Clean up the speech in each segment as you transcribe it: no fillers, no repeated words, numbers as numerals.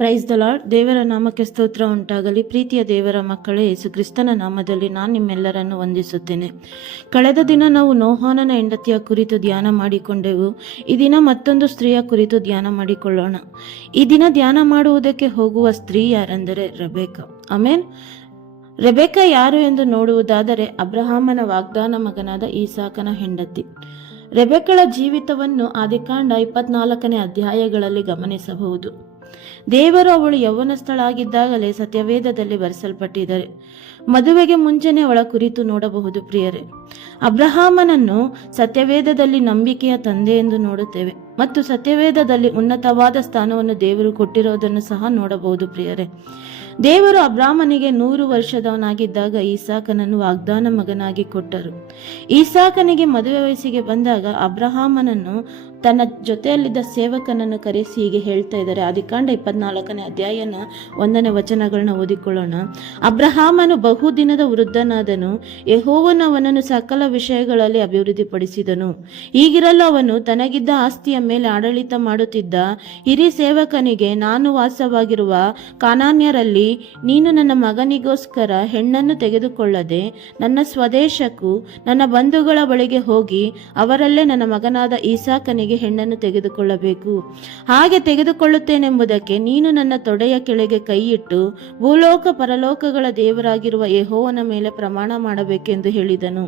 Praise the lord. ದೇವರ ನಾಮಕ್ಕೆ ಸ್ತೋತ್ರ ಉಂಟಾಗಲಿ. ಪ್ರೀತಿಯ ದೇವರ ಮಕ್ಕಳೇ, ಯೇಸು ಕ್ರಿಸ್ತನ ನಾಮದಲ್ಲಿ ನಾನು ನಿಮ್ಮೆಲ್ಲರನ್ನು ವಂದಿಸುತ್ತೇನೆ. ಕಳೆದ ದಿನ ನಾವು ನೋಹಾನನ ಹೆಂಡತಿಯ ಕುರಿತು ಧ್ಯಾನ ಮಾಡಿಕೊಂಡೆವು. ಈ ದಿನ ಮತ್ತೊಂದು ಸ್ತ್ರೀಯ ಕುರಿತು ಧ್ಯಾನ ಮಾಡಿಕೊಳ್ಳೋಣ. ಈ ದಿನ ಧ್ಯಾನ ಮಾಡುವುದಕ್ಕೆ ಹೋಗುವ ಸ್ತ್ರೀ ಯಾರೆಂದರೆ ರೆಬೆಕ್ಕಾ. ಆಮೆನ್. ರೆಬೆಕ್ಕಾ ಯಾರು ಎಂದು ನೋಡುವುದಾದರೆ, ಅಬ್ರಹಾಮನ ವಾಗ್ದಾನ ಮಗನಾದ ಈಸಾಕನ ಹೆಂಡತಿ. ರೆಬೆಕ್ಕಳ ಜೀವಿತವನ್ನು ಆದಿಕಾಂಡ 24ನೇ ಅಧ್ಯಾಯಗಳಲ್ಲಿ ಗಮನಿಸಬಹುದು. ದೇವರು ಅವಳು ಯೌವನಸ್ಥಳಾಗಿದ್ದಾಗಲೇ ಸತ್ಯವೇದದಲ್ಲಿ ಬರೆಸಲ್ಪಟ್ಟಿದ್ದಾರೆ. ಮದುವೆಗೆ ಮುಂಚೆನೆ ಅವಳ ಕುರಿತು ನೋಡಬಹುದು. ಪ್ರಿಯರೇ, ಅಬ್ರಹಾಮನನ್ನು ಸತ್ಯವೇದದಲ್ಲಿ ನಂಬಿಕೆಯ ತಂದೆ ಎಂದು ನೋಡುತ್ತೇವೆ ಮತ್ತು ಸತ್ಯವೇದದಲ್ಲಿ ಉನ್ನತವಾದ ಸ್ಥಾನವನ್ನು ದೇವರು ಕೊಟ್ಟಿರೋದನ್ನು ಸಹ ನೋಡಬಹುದು. ಪ್ರಿಯರೇ, ದೇವರು ಅಬ್ರಾಮನಿಗೆ 100 ವರ್ಷದವನಾಗಿದ್ದಾಗ ಈಸಾಕನನ್ನು ವಾಗ್ದಾನ ಮಗನಾಗಿ ಕೊಟ್ಟರು. ಈಸಾಕನಿಗೆ ಮದುವೆ ವಯಸ್ಸಿಗೆ ಬಂದಾಗ ಅಬ್ರಹಾಮನನ್ನು ತನ್ನ ಜೊತೆಯಲ್ಲಿದ್ದ ಸೇವಕನನ್ನು ಕರೆಸಿ ಹೀಗೆ ಹೇಳ್ತಾ ಇದ್ದಾರೆ. ಆದಿಕಾಂಡ 24ನೇ ಅಧ್ಯಾಯನ 1ನೇ ವಚನಗಳನ್ನ ಓದಿಕೊಳ್ಳೋಣ. ಅಬ್ರಹಾಮನು ಬಹುದಿನದ ವೃದ್ಧನಾದನು, ಯೆಹೋವನು ಅವನನ್ನು ಸಕಲ ವಿಷಯಗಳಲ್ಲಿ ಅಭಿವೃದ್ಧಿಪಡಿಸಿದನು. ಹೀಗಿರಲು ಅವನು ತನಗಿದ್ದ ಆಸ್ತಿಯ ಮೇಲೆ ಆಡಳಿತ ಮಾಡುತ್ತಿದ್ದ ಹಿರಿ ಸೇವಕನಿಗೆ, ನಾನು ವಾಸವಾಗಿರುವ ಕಾನಾನ್ಯರಲ್ಲಿ ನೀನು ನನ್ನ ಮಗನಿಗೋಸ್ಕರ ಹೆಣ್ಣನ್ನು ತೆಗೆದುಕೊಳ್ಳದೆ ನನ್ನ ಸ್ವದೇಶಕ್ಕೂ ನನ್ನ ಬಂಧುಗಳ ಬಳಿಗೆ ಹೋಗಿ ಅವರಲ್ಲೇ ನನ್ನ ಮಗನಾದ ಈಸಾಕನಿಗೆ ಹೆಣ್ಣನ್ನು ತೆಗೆದುಕೊಳ್ಳಬೇಕು. ಹಾಗೆ ತೆಗೆದುಕೊಳ್ಳುತ್ತೇನೆಂಬುದಕ್ಕೆ ನೀನು ನನ್ನ ತೊಡೆಯ ಕೆಳಗೆ ಕೈಯಿಟ್ಟು ಭೂಲೋಕ ಪರಲೋಕಗಳ ದೇವರಾಗಿರುವ ಯೆಹೋವನ ಮೇಲೆ ಪ್ರಮಾಣ ಮಾಡಬೇಕೆಂದು ಹೇಳಿದನು.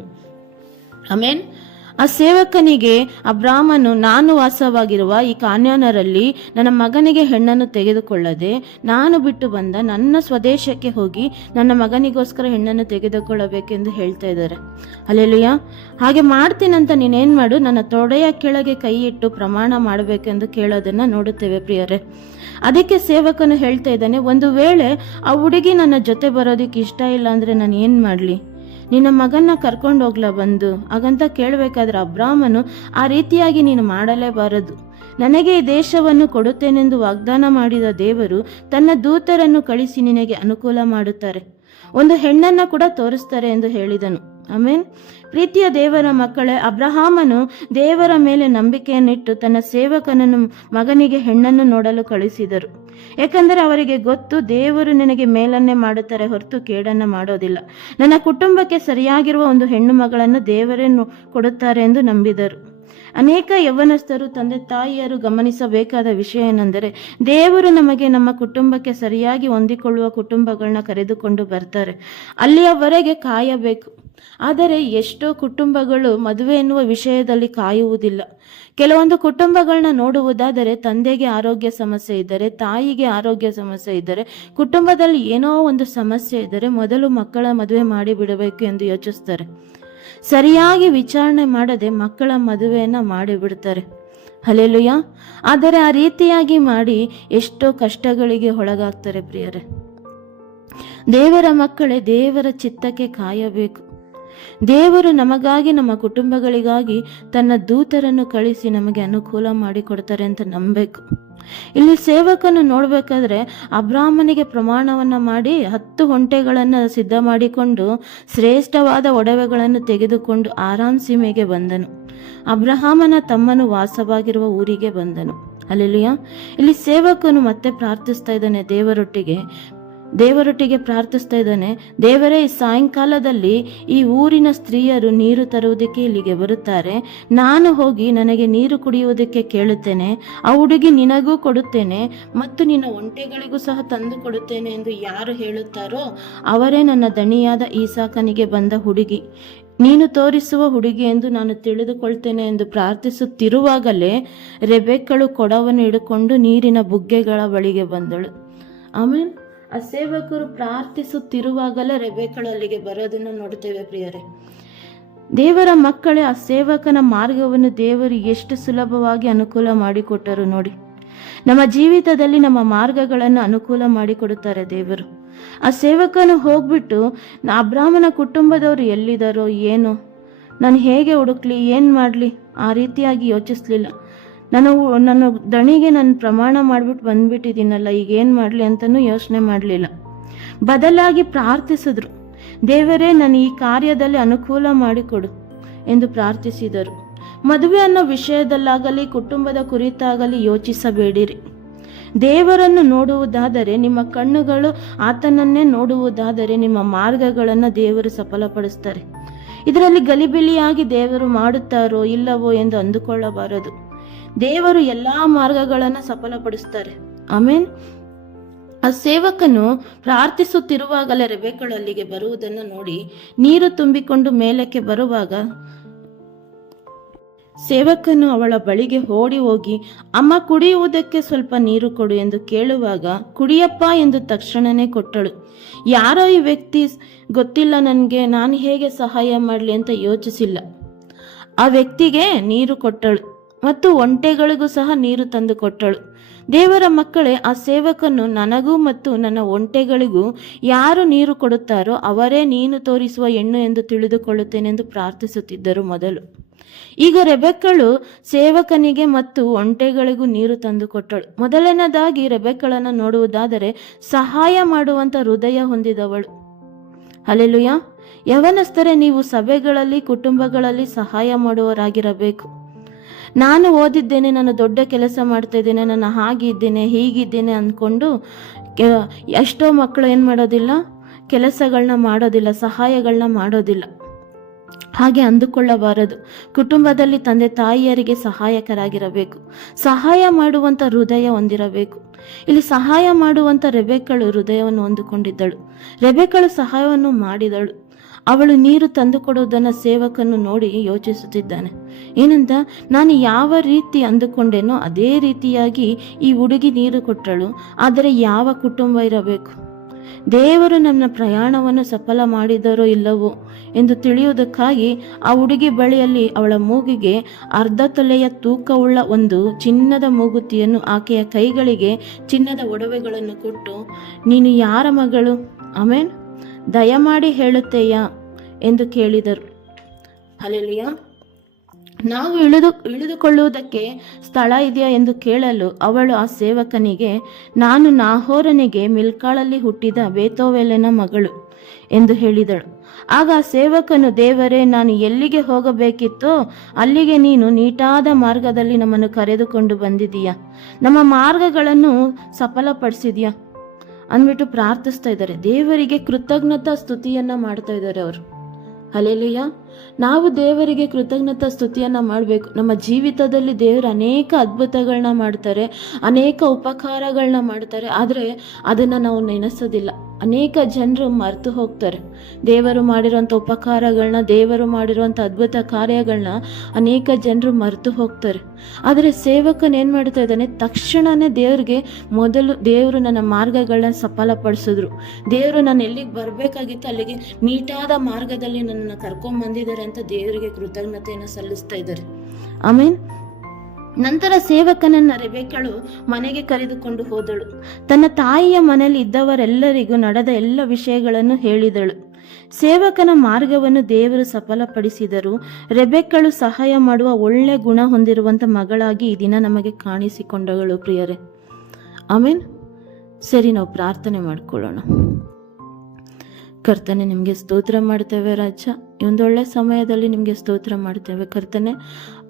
ಆಮೆನ್. ಆ ಸೇವಕನಿಗೆ ಅಬ್ರಾಮನು, ನಾನು ವಾಸವಾಗಿರುವ ಈ ಕಾನಾನ್ಯರಲ್ಲಿ ನನ್ನ ಮಗನಿಗೆ ಹೆಣ್ಣನ್ನು ತೆಗೆದುಕೊಳ್ಳದೆ ನಾನು ಬಿಟ್ಟು ಬಂದ ನನ್ನ ಸ್ವದೇಶಕ್ಕೆ ಹೋಗಿ ನನ್ನ ಮಗನಿಗೋಸ್ಕರ ಹೆಣ್ಣನ್ನು ತೆಗೆದುಕೊಳ್ಳಬೇಕೆಂದು ಹೇಳ್ತಾ ಇದ್ದಾರೆ. ಹಲ್ಲೆಲೂಯಾ. ಹಾಗೆ ಮಾಡ್ತೀನಂತ ನೀನೇನು ಮಾಡು, ನನ್ನ ತೊಡೆಯ ಕೆಳಗೆ ಕೈ ಇಟ್ಟು ಪ್ರಮಾಣ ಮಾಡಬೇಕೆಂದು ಕೇಳೋದನ್ನು ನೋಡುತ್ತೇವೆ. ಪ್ರಿಯರೇ, ಅದಕ್ಕೆ ಸೇವಕನು ಹೇಳ್ತಾ ಇದ್ದಾನೆ, ಒಂದು ವೇಳೆ ಆ ಹುಡುಗಿ ನನ್ನ ಜೊತೆ ಬರೋದಕ್ಕೆ ಇಷ್ಟ ಇಲ್ಲ ಅಂದರೆ ನಾನು ಏನು ಮಾಡಲಿ, ನಿನ್ನ ಮಗನ್ನ ಕರ್ಕೊಂಡು ಹೋಗ್ಲಾ ಬಂದು ಹಾಗಂತ ಕೇಳಬೇಕಾದ್ರೆ ಅಬ್ರಾಮನು, ಆ ರೀತಿಯಾಗಿ ನೀನು ಮಾಡಲೇಬಾರದು. ನನಗೆ ಈ ದೇಶವನ್ನು ಕೊಡುತ್ತೇನೆಂದು ವಾಗ್ದಾನ ಮಾಡಿದ ದೇವರು ತನ್ನ ದೂತರನ್ನು ಕಳಿಸಿ ನಿನಗೆ ಅನುಕೂಲ ಮಾಡುತ್ತಾರೆ, ಒಂದು ಹೆಣ್ಣನ್ನು ಕೂಡ ತೋರಿಸ್ತಾರೆ ಎಂದು ಹೇಳಿದನು. ಆಮೆನ್. ಪ್ರೀತಿಯ ದೇವರ ಮಕ್ಕಳೇ, ಅಬ್ರಹಾಮನು ದೇವರ ಮೇಲೆ ನಂಬಿಕೆಯನ್ನಿಟ್ಟು ತನ್ನ ಸೇವಕನನ್ನು ಮಗನಿಗೆ ಹೆಣ್ಣನ್ನು ನೋಡಲು ಕಳಿಸಿದರು. ಏಕೆಂದರೆ ಅವರಿಗೆ ಗೊತ್ತು, ದೇವರು ನನಗೆ ಮೇಲನ್ನೇ ಮಾಡುತ್ತಾರೆ ಹೊರತು ಕೇಡನ್ನು ಮಾಡೋದಿಲ್ಲ. ನನ್ನ ಕುಟುಂಬಕ್ಕೆ ಸರಿಯಾಗಿರುವ ಒಂದು ಹೆಣ್ಣು ಮಗಳನ್ನು ದೇವರೇ ಕೊಡುತ್ತಾರೆ ಎಂದು ನಂಬಿದರು. ಅನೇಕ ಯೌವನಸ್ಥರು, ತಂದೆ ತಾಯಿಯರು ಗಮನಿಸಬೇಕಾದ ವಿಷಯ ಏನೆಂದರೆ, ದೇವರು ನಮಗೆ ನಮ್ಮ ಕುಟುಂಬಕ್ಕೆ ಸರಿಯಾಗಿ ಹೊಂದಿಕೊಳ್ಳುವ ಕುಟುಂಬಗಳನ್ನ ಕರೆದುಕೊಂಡು ಬರ್ತಾರೆ. ಅಲ್ಲಿಯವರೆಗೆ ಕಾಯಬೇಕು. ಆದರೆ ಎಷ್ಟೋ ಕುಟುಂಬಗಳು ಮದುವೆ ಎನ್ನುವ ವಿಷಯದಲ್ಲಿ ಕಾಯುವುದಿಲ್ಲ. ಕೆಲವೊಂದು ಕುಟುಂಬಗಳನ್ನ ನೋಡುವುದಾದರೆ, ತಂದೆಗೆ ಆರೋಗ್ಯ ಸಮಸ್ಯೆ ಇದ್ದರೆ, ತಾಯಿಗೆ ಆರೋಗ್ಯ ಸಮಸ್ಯೆ ಇದ್ದರೆ, ಕುಟುಂಬದಲ್ಲಿ ಏನೋ ಒಂದು ಸಮಸ್ಯೆ ಇದ್ದರೆ ಮೊದಲು ಮಕ್ಕಳ ಮದುವೆ ಮಾಡಿ ಬಿಡಬೇಕು ಎಂದು ಯೋಚಿಸ್ತಾರೆ. ಸರಿಯಾಗಿ ವಿಚಾರಣೆ ಮಾಡದೆ ಮಕ್ಕಳ ಮದುವೆಯನ್ನ ಮಾಡಿಬಿಡ್ತಾರೆ. ಹಲ್ಲೆಲೂಯಾ. ಆದರೆ ಆ ರೀತಿಯಾಗಿ ಮಾಡಿ ಎಷ್ಟೋ ಕಷ್ಟಗಳಿಗೆ ಒಳಗಾಗ್ತಾರೆ. ಪ್ರಿಯರೇ, ದೇವರ ಮಕ್ಕಳೇ, ದೇವರ ಚಿತ್ತಕ್ಕೆ ಕಾಯಬೇಕು. ದೇವರು ನಮಗಾಗಿ, ನಮ್ಮ ಕುಟುಂಬಗಳಿಗಾಗಿ ತನ್ನ ದೂತರನ್ನು ಕಳಿಸಿ ನಮಗೆ ಅನುಕೂಲ ಮಾಡಿಕೊಡ್ತಾರೆ ಅಂತ ನಂಬಬೇಕು. ಇಲ್ಲಿ ಸೇವಕನು ನೋಡಬೇಕಾದ್ರೆ, ಅಬ್ರಾಮನಿಗೆ ಪ್ರಮಾಣವನ್ನು ಮಾಡಿ 10 ಒಂಟೆಗಳನ್ನು ಸಿದ್ಧ ಮಾಡಿಕೊಂಡು ಶ್ರೇಷ್ಠವಾದ ಒಡವೆಗಳನ್ನು ತೆಗೆದುಕೊಂಡು ಆರಾಮ್ ಸೀಮೆಗೆ ಬಂದನು. ಅಬ್ರಹಾಮನ ತಮ್ಮನು ವಾಸವಾಗಿರುವ ಊರಿಗೆ ಬಂದನು. ಹಲ್ಲೆಲೂಯಾ. ಇಲ್ಲಿ ಸೇವಕನು ಮತ್ತೆ ಪ್ರಾರ್ಥಿಸ್ತಾ ಇದ್ದಾನೆ, ದೇವರೊಟ್ಟಿಗೆ ಪ್ರಾರ್ಥಿಸ್ತಾ ಇದ್ದಾನೆ. ದೇವರೇ, ಸಾಯಂಕಾಲದಲ್ಲಿ ಈ ಊರಿನ ಸ್ತ್ರೀಯರು ನೀರು ತರುವುದಕ್ಕೆ ಇಲ್ಲಿಗೆ ಬರುತ್ತಾರೆ. ನಾನು ಹೋಗಿ ನನಗೆ ನೀರು ಕುಡಿಯುವುದಕ್ಕೆ ಕೇಳುತ್ತೇನೆ. ಆ ಹುಡುಗಿ ನಿನಗೂ ಕೊಡುತ್ತೇನೆ ಮತ್ತು ನಿನ್ನ ಒಂಟೆಗಳಿಗೂ ಸಹ ತಂದು ಕೊಡುತ್ತೇನೆ ಎಂದು ಯಾರು ಹೇಳುತ್ತಾರೋ ಅವರೇ ನನ್ನ ದಣಿಯಾದ ಈಸಾಕನಿಗೆ ಬಂದ ಹುಡುಗಿ, ನೀನು ತೋರಿಸುವ ಹುಡುಗಿ ಎಂದು ನಾನು ತಿಳಿದುಕೊಳ್ತೇನೆ ಎಂದು ಪ್ರಾರ್ಥಿಸುತ್ತಿರುವಾಗಲೇ ರೆಬೆಕ್ಕಳು ಕೊಡವನ್ನು ಹಿಡ್ಕೊಂಡು ನೀರಿನ ಬುಗ್ಗೆಗಳ ಬಳಿಗೆ ಬಂದಳು. ಆಮೇಲೆ ಆ ಸೇವಕರು ಪ್ರಾರ್ಥಿಸುತ್ತಿರುವಾಗಲೇ ರೆಬೆಕ್ಕಳು ಅಲ್ಲಿಗೆ ಬರೋದನ್ನು ನೋಡ್ತೇವೆ. ಪ್ರಿಯರೇ, ದೇವರ ಮಕ್ಕಳೇ, ಆ ಸೇವಕನ ಮಾರ್ಗವನ್ನು ದೇವರು ಎಷ್ಟು ಸುಲಭವಾಗಿ ಅನುಕೂಲ ಮಾಡಿಕೊಟ್ಟರು ನೋಡಿ. ನಮ್ಮ ಜೀವಿತದಲ್ಲಿ ನಮ್ಮ ಮಾರ್ಗಗಳನ್ನು ಅನುಕೂಲ ಮಾಡಿಕೊಡುತ್ತಾರೆ ದೇವರು. ಆ ಸೇವಕನು ಹೋಗ್ಬಿಟ್ಟು, ಅಬ್ರಾಮನ ಕುಟುಂಬದವರು ಎಲ್ಲಿದ್ದಾರೋ ಏನೋ, ನಾನು ಹೇಗೆ ಹುಡುಕ್ಲಿ, ಏನು ಮಾಡಲಿ, ಆ ರೀತಿಯಾಗಿ ಯೋಚಿಸ್ಲಿಲ್ಲ. ನನ್ನ ದಣಿಗೆ ನಾನು ಪ್ರಮಾಣ ಮಾಡಿಬಿಟ್ಟು ಬಂದ್ಬಿಟ್ಟಿದ್ದೀನಲ್ಲ, ಈಗ ಏನು ಮಾಡಲಿ ಅಂತಲೂ ಯೋಚನೆ ಮಾಡಲಿಲ್ಲ. ಬದಲಾಗಿ ಪ್ರಾರ್ಥಿಸಿದ್ರು, ದೇವರೇ ನನ್ನ ಈ ಕಾರ್ಯದಲ್ಲಿ ಅನುಕೂಲ ಮಾಡಿಕೊಡು ಎಂದು ಪ್ರಾರ್ಥಿಸಿದರು. ಮದುವೆ ಅನ್ನೋ ವಿಷಯದಲ್ಲಾಗಲಿ ಕುಟುಂಬದ ಕುರಿತಾಗಲಿ ಯೋಚಿಸಬೇಡಿರಿ. ದೇವರನ್ನು ನೋಡುವುದಾದರೆ, ನಿಮ್ಮ ಕಣ್ಣುಗಳು ಆತನನ್ನೇ ನೋಡುವುದಾದರೆ ನಿಮ್ಮ ಮಾರ್ಗಗಳನ್ನು ದೇವರು ಸಫಲಪಡಿಸ್ತಾರೆ. ಇದರಲ್ಲಿ ಗಲಿಬಿಲಿಯಾಗಿ ದೇವರು ಮಾಡುತ್ತಾರೋ ಇಲ್ಲವೋ ಎಂದು ಅಂದುಕೊಳ್ಳಬಾರದು. ದೇವರು ಎಲ್ಲಾ ಮಾರ್ಗಗಳನ್ನು ಸಫಲಪಡಿಸ್ತಾರೆ. ಆಮೇನ್. ಆ ಸೇವಕನು ಪ್ರಾರ್ಥಿಸುತ್ತಿರುವಾಗಲೇ ರೆಬೆಕ್ಕಳು ಅಲ್ಲಿಗೆ ಬರುವುದನ್ನು ನೋಡಿ ನೀರು ತುಂಬಿಕೊಂಡು ಮೇಲಕ್ಕೆ ಬರುವಾಗ ಸೇವಕನು ಅವಳ ಬಳಿಗೆ ಓಡಿ ಹೋಗಿ, ಅಮ್ಮ, ಕುಡಿಯುವುದಕ್ಕೆ ಸ್ವಲ್ಪ ನೀರು ಕೊಡು ಎಂದು ಕೇಳುವಾಗ, ಕುಡಿಯಪ್ಪ ಎಂದು ತಕ್ಷಣನೇ ಕೊಟ್ಟಳು. ಯಾರೋ ಈ ವ್ಯಕ್ತಿ ಗೊತ್ತಿಲ್ಲ ನನಗೆ, ನಾನು ಹೇಗೆ ಸಹಾಯ ಮಾಡಲಿ ಅಂತ ಯೋಚಿಸಿಲ್ಲ. ಆ ವ್ಯಕ್ತಿಗೆ ನೀರು ಕೊಟ್ಟಳು ಮತ್ತು ಒಂಟೆಗಳಿಗೂ ಸಹ ನೀರು ತಂದು ಕೊಟ್ಟಳು. ದೇವರ ಮಕ್ಕಳೇ, ಆ ಸೇವಕನು ನನಗೂ ಮತ್ತು ನನ್ನ ಒಂಟೆಗಳಿಗೂ ಯಾರು ನೀರು ಕೊಡುತ್ತಾರೋ ಅವರೇ ನೀನು ತೋರಿಸುವ ಹೆಣ್ಣು ಎಂದು ತಿಳಿದುಕೊಳ್ಳುತ್ತೇನೆಂದು ಪ್ರಾರ್ಥಿಸುತ್ತಿದ್ದರು ಮೊದಲು. ಈಗ ರೆಬೆಕ್ಕಳು ಸೇವಕನಿಗೆ ಮತ್ತು ಒಂಟೆಗಳಿಗೂ ನೀರು ತಂದು ಕೊಟ್ಟಳು. ಮೊದಲನೇದಾಗಿ ರೆಬೆಕ್ಕಳನ್ನು ನೋಡುವುದಾದರೆ ಸಹಾಯ ಮಾಡುವಂತ ಹೃದಯ ಹೊಂದಿದವಳು. ಹಲ್ಲೆಲೂಯಾ. ಯವನಸ್ಥರೇ, ನೀವು ಸಭೆಗಳಲ್ಲಿ, ಕುಟುಂಬಗಳಲ್ಲಿ ಸಹಾಯ ಮಾಡುವವರಾಗಿರಬೇಕು. ನಾನು ಓದಿದ್ದೇನೆ, ನಾನು ದೊಡ್ಡ ಕೆಲಸ ಮಾಡ್ತಾ ಇದ್ದೇನೆ, ನಾನು ಹಾಗಿದ್ದೇನೆ ಹೀಗಿದ್ದೇನೆ ಅಂದ್ಕೊಂಡು ಎಷ್ಟೋ ಮಕ್ಕಳು ಏನು ಮಾಡೋದಿಲ್ಲ, ಕೆಲಸಗಳನ್ನ ಮಾಡೋದಿಲ್ಲ, ಸಹಾಯಗಳನ್ನ ಮಾಡೋದಿಲ್ಲ. ಹಾಗೆ ಅಂದುಕೊಳ್ಳಬಾರದು. ಕುಟುಂಬದಲ್ಲಿ ತಂದೆ ತಾಯಿಯರಿಗೆ ಸಹಾಯಕರಾಗಿರಬೇಕು. ಸಹಾಯ ಮಾಡುವಂಥ ಹೃದಯ ಹೊಂದಿರಬೇಕು. ಇಲ್ಲಿ ಸಹಾಯ ಮಾಡುವಂಥ ರೆಬೆಕ್ಕಳು ಹೃದಯವನ್ನು ಹೊಂದಿಕೊಂಡಿದ್ದಳು. ರೆಬೆಕ್ಕಳು ಸಹಾಯವನ್ನು ಮಾಡಿದಳು. ಅವಳು ನೀರು ತಂದುಕೊಡುವುದನ್ನು ಸೇವಕನು ನೋಡಿ ಯೋಚಿಸುತ್ತಿದ್ದಾನೆ. ಏನಂತ, ನಾನು ಯಾವ ರೀತಿ ಅಂದುಕೊಂಡೇನೋ ಅದೇ ರೀತಿಯಾಗಿ ಈ ಹುಡುಗಿ ನೀರು ಕೊಟ್ಟಳು. ಆದರೆ ಯಾವ ಕುಟುಂಬ ಇರಬೇಕು? ದೇವರು ನನ್ನ ಪ್ರಯಾಣವನ್ನು ಸಫಲ ಮಾಡಿದರೋ ಇಲ್ಲವೋ ಎಂದು ತಿಳಿಯುವುದಕ್ಕಾಗಿ ಆ ಹುಡುಗಿ ಬಳಿಯಲ್ಲಿ ಅವಳ ಮೂಗಿಗೆ ಅರ್ಧ ತೊಲೆಯ ತೂಕವುಳ್ಳ ಒಂದು ಚಿನ್ನದ ಮೂಗುತಿಯನ್ನು, ಆಕೆಯ ಕೈಗಳಿಗೆ ಚಿನ್ನದ ಒಡವೆಗಳನ್ನು ಕೊಟ್ಟು, ನೀನು ಯಾರ ಮಗಳು? ಆಮೇನ್, ದಯಮಾಡಿ ಹೇಳುತ್ತೆಯಾ ಎಂದು ಕೇಳಿದರು. ಹಲ್ಲೆಲೂಯಾ. ನಾವು ಇಳಿದುಕೊಳ್ಳುವುದಕ್ಕೆ ಸ್ಥಳ ಇದೆಯಾ ಎಂದು ಕೇಳಲು ಅವಳು ಆ ಸೇವಕನಿಗೆ, ನಾನು ನಾಹೋರನಿಗೆ ಮಿಲ್ಕಾಳಲ್ಲಿ ಹುಟ್ಟಿದ ಬೇತೋವೆಲನ ಮಗಳು ಎಂದು ಹೇಳಿದಳು. ಆಗ ಆ ಸೇವಕನು, ದೇವರೇ, ನಾನು ಎಲ್ಲಿಗೆ ಹೋಗಬೇಕಿತ್ತೋ ಅಲ್ಲಿಗೆ ನೀನು ನೀಟಾದ ಮಾರ್ಗದಲ್ಲಿ ನಮ್ಮನ್ನು ಕರೆದುಕೊಂಡು ಬಂದಿದೀಯಾ, ನಮ್ಮ ಮಾರ್ಗಗಳನ್ನು ಸಫಲಪಡಿಸಿದ್ಯಾ ಅಂದ್ಬಿಟ್ಟು ಪ್ರಾರ್ಥಿಸ್ತಾ ಇದ್ದಾರೆ. ದೇವರಿಗೆ ಕೃತಜ್ಞತಾ ಸ್ತುತಿಯನ್ನ ಮಾಡ್ತಾ ಇದ್ದಾರೆ ಅವರು. ಹಲ್ಲೆಲೂಯಾ. ನಾವು ದೇವರಿಗೆ ಕೃತಜ್ಞತಾ ಸ್ತುತಿಯನ್ನ ಮಾಡಬೇಕು. ನಮ್ಮ ಜೀವಿತದಲ್ಲಿ ದೇವರು ಅನೇಕ ಅದ್ಭುತಗಳನ್ನ ಮಾಡ್ತಾರೆ, ಅನೇಕ ಉಪಕಾರಗಳನ್ನ ಮಾಡ್ತಾರೆ. ಆದರೆ ಅದನ್ನು ನಾವು ನೆನೆಸೋದಿಲ್ಲ. ಅನೇಕ ಜನರು ಮರೆತು ಹೋಗ್ತಾರೆ. ದೇವರು ಮಾಡಿರುವಂಥ ಉಪಕಾರಗಳನ್ನ, ದೇವರು ಮಾಡಿರುವಂಥ ಅದ್ಭುತ ಕಾರ್ಯಗಳನ್ನ ಅನೇಕ ಜನರು ಮರೆತು ಹೋಗ್ತಾರೆ. ಆದರೆ ಸೇವಕನ ಏನು ಮಾಡ್ತಾ ಇದ್ದಾನೆ, ತಕ್ಷಣನೇ ದೇವ್ರಿಗೆ ಮೊದಲು ದೇವರು ನನ್ನ ಮಾರ್ಗಗಳನ್ನ ಸಫಲಪಡಿಸಿದ್ರು. ದೇವರು ನಾನು ಎಲ್ಲಿಗೆ ಬರಬೇಕಾಗಿತ್ತು ಅಲ್ಲಿಗೆ ನೀಟಾದ ಮಾರ್ಗದಲ್ಲಿ ನನ್ನನ್ನು ಕರ್ಕೊಂಡ್ಬಂದಿದ್ದಾರೆ ಅಂತ ದೇವರಿಗೆ ಕೃತಜ್ಞತೆಯನ್ನು ಸಲ್ಲಿಸ್ತಾ ಇದ್ದಾರೆ. ಆಮೇನ್. ನಂತರ ಸೇವಕನನ್ನ ರೆಬೆಕ್ಕಳು ಮನೆಗೆ ಕರೆದುಕೊಂಡು ಹೋದಳು. ತನ್ನ ತಾಯಿಯ ಮನೆಯಲ್ಲಿ ಇದ್ದವರೆಲ್ಲರಿಗೂ ನಡೆದ ಎಲ್ಲ ವಿಷಯಗಳನ್ನು ಹೇಳಿದಳು. ಸೇವಕನ ಮಾರ್ಗವನ್ನು ದೇವರು ಸಫಲಪಡಿಸಿದರು. ರೆಬೆಕ್ಕಳು ಸಹಾಯ ಮಾಡುವ ಒಳ್ಳೆ ಗುಣ ಹೊಂದಿರುವಂಥ ಮಗಳಾಗಿ ಈ ದಿನ ನಮಗೆ ಕಾಣಿಸಿಕೊಂಡಗಳು ಪ್ರಿಯರೇ. ಆಮೇನ್. ಸರಿ, ನಾವು ಪ್ರಾರ್ಥನೆ ಮಾಡ್ಕೊಳ್ಳೋಣ. ಕರ್ತನೆ, ನಿಮಗೆ ಸ್ತೋತ್ರ ಮಾಡ್ತೇವೆ ರಾಜ. ಈ ಒಂದೊಳ್ಳೆ ಸಮಯದಲ್ಲಿ ನಿಮಗೆ ಸ್ತೋತ್ರ ಮಾಡ್ತೇವೆ ಕರ್ತನೆ.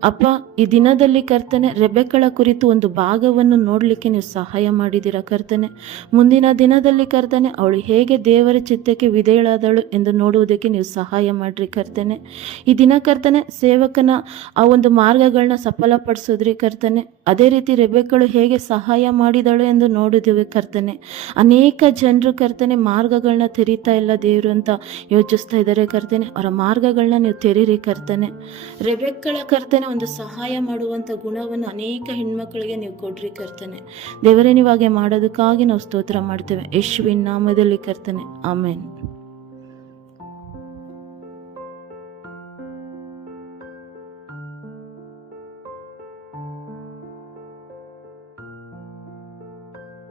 ಅಪ್ಪ, ಈ ದಿನದಲ್ಲಿ ಕರ್ತನೆ ರೆಬೆಕ್ಕಳ ಕುರಿತು ಒಂದು ಭಾಗವನ್ನು ನೋಡಲಿಕ್ಕೆ ನೀವು ಸಹಾಯ ಮಾಡಿದ್ದೀರಾ ಕರ್ತನೆ. ಮುಂದಿನ ದಿನದಲ್ಲಿ ಕರ್ತನೆ ಅವಳು ಹೇಗೆ ದೇವರ ಚಿತ್ತಕ್ಕೆ ವಿಧೇಯಳಾದಳು ಎಂದು ನೋಡುವುದಕ್ಕೆ ನೀವು ಸಹಾಯ ಮಾಡಿರಿ ಕರ್ತನೆ. ಈ ದಿನ ಕರ್ತನೆ ಸೇವಕನ ಆ ಒಂದು ಮಾರ್ಗಗಳನ್ನ ಸಫಲಪಡಿಸೋದ್ರಿ ಕರ್ತನೆ. ಅದೇ ರೀತಿ ರೆಬೆಕ್ಕಳು ಹೇಗೆ ಸಹಾಯ ಮಾಡಿದಳು ಎಂದು ನೋಡಿದ್ದೇವೆ ಕರ್ತನೆ. ಅನೇಕ ಜನರು ಕರ್ತನೆ ಮಾರ್ಗಗಳನ್ನ ತೆರೀತಾ ಇಲ್ಲ ದೇವರು ಅಂತ ಯೋಚಿಸ್ತಾ ಇದ್ದಾರೆ ಕರ್ತನೆ. ಅವರ ಮಾರ್ಗಗಳನ್ನ ನೀವು ತೆರೀರಿ ಕರ್ತನೆ. ರೆಬೆಕ್ಕಳ ಕರ್ತನೆ ಒಂದು ಸಹಾಯ ಮಾಡುವಂಥ ಗುಣವನ್ನು ಅನೇಕ ಹೆಣ್ಮಕ್ಳಿಗೆ ನೀವು ಕೊಡ್ರಿ ಕರ್ತನೆ. ದೇವರೇ, ನೀವು ಹಾಗೆ ಮಾಡೋದಕ್ಕಾಗಿ ನಾವು ಸ್ತೋತ್ರ ಮಾಡ್ತೇವೆ ಯೇಸುವಿನ ನಾಮದಲ್ಲಿ ಕರ್ತನೆ. ಆಮೇನ್.